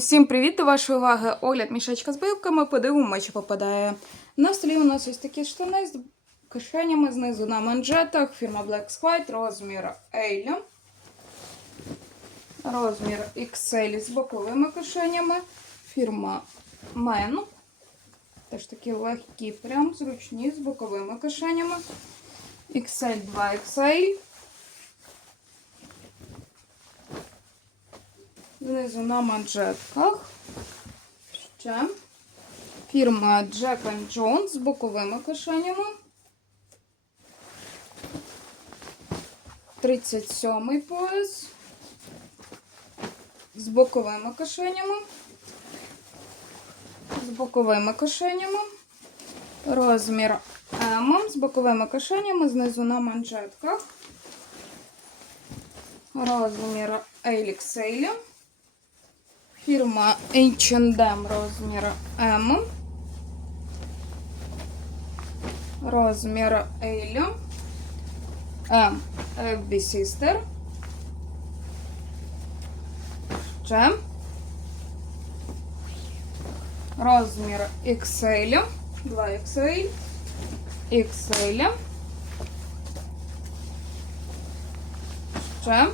Усім привіт до вашої уваги. Огляд мішечка з бивками. Подивимо, чи попадає. На столі у нас ось такі штани з кишенями знизу на манжетах. Фірма Black White, розмір L. Розмір XL з боковими кишенями. Фірма Men. Теж такі легкі, прям зручні з боковими кишенями. XL 2XL. Знизу на манжетках. Ще фірма Jack Jones з боковими кишенями. 37 пояс. З боковими кишенями. З боковими кишенями. Розмір М з боковими кишенями знизу на манжетках. Розмір XL. Фірма H&M розмір М. Розмір L. М. FB Sister. Ще. Розмір XL. 2XL. XL. Ще.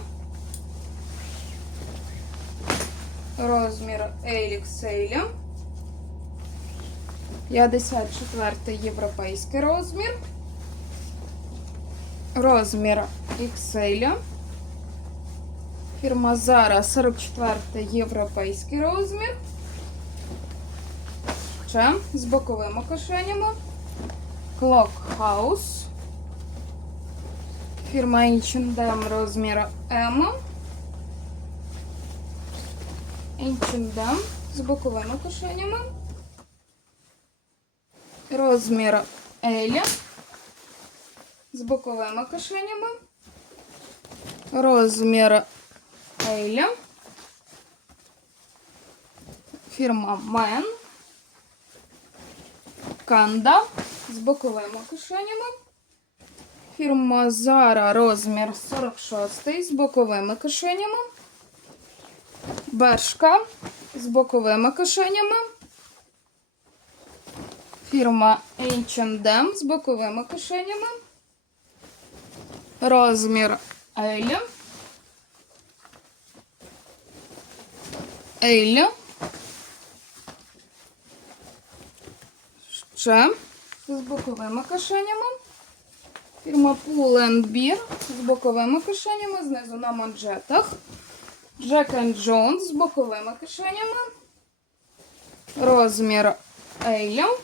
Розмір XL. 54 європейський розмір. Розмір XL. Фірма Zara 44 європейський розмір. Ще з боковими кишенями. Clock House. Фірма H&M розмір M. H&M з боковими кишенями. Розмір L з боковими кишенями. Розмір L. Фірма Men. Канда з боковими кишенями. Фірма Zara розмір 46 з боковими кишенями. Бершка з боковими кишенями. Фірма H&M з боковими кишенями. Розмір L. L. Ще з боковими кишенями. Фірма Pull Bear з боковими кишенями, знизу на манжетах. Jack Jones з боковими кишенями. Розмір L.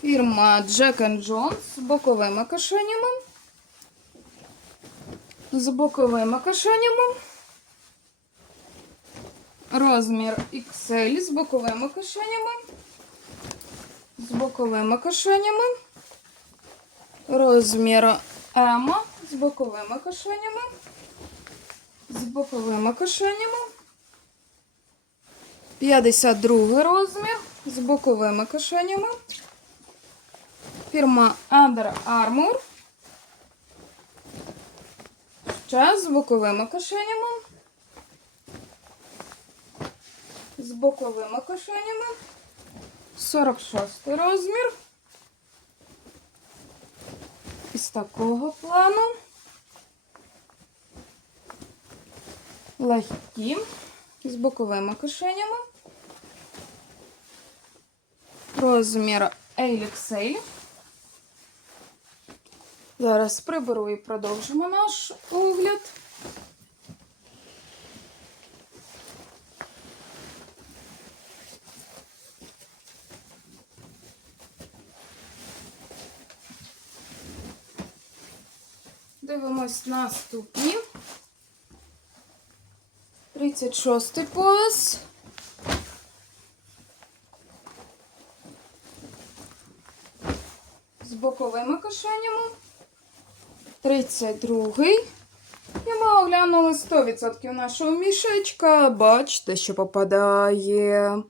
Фірма Jack Jones з боковими кишенями. З боковими кишенями. Розмір XL з боковими кишенями. З боковими кишенями. Розмір М з боковими кишенями з боковими кишенями. 52 розмір з боковими кишенями. Фірма Under Armour. Ще з боковими кишенями. З боковими кишенями. 46 розмір. Із такого плану. Легкі з боковими кишенями. Розмір XL. Зараз приберу і продовжимо наш огляд. Дивимось наступні. 36 пояс. З боковими кишенями. 32-й. І ми оглянули 100% нашого мішечка. Бачите, що попадає.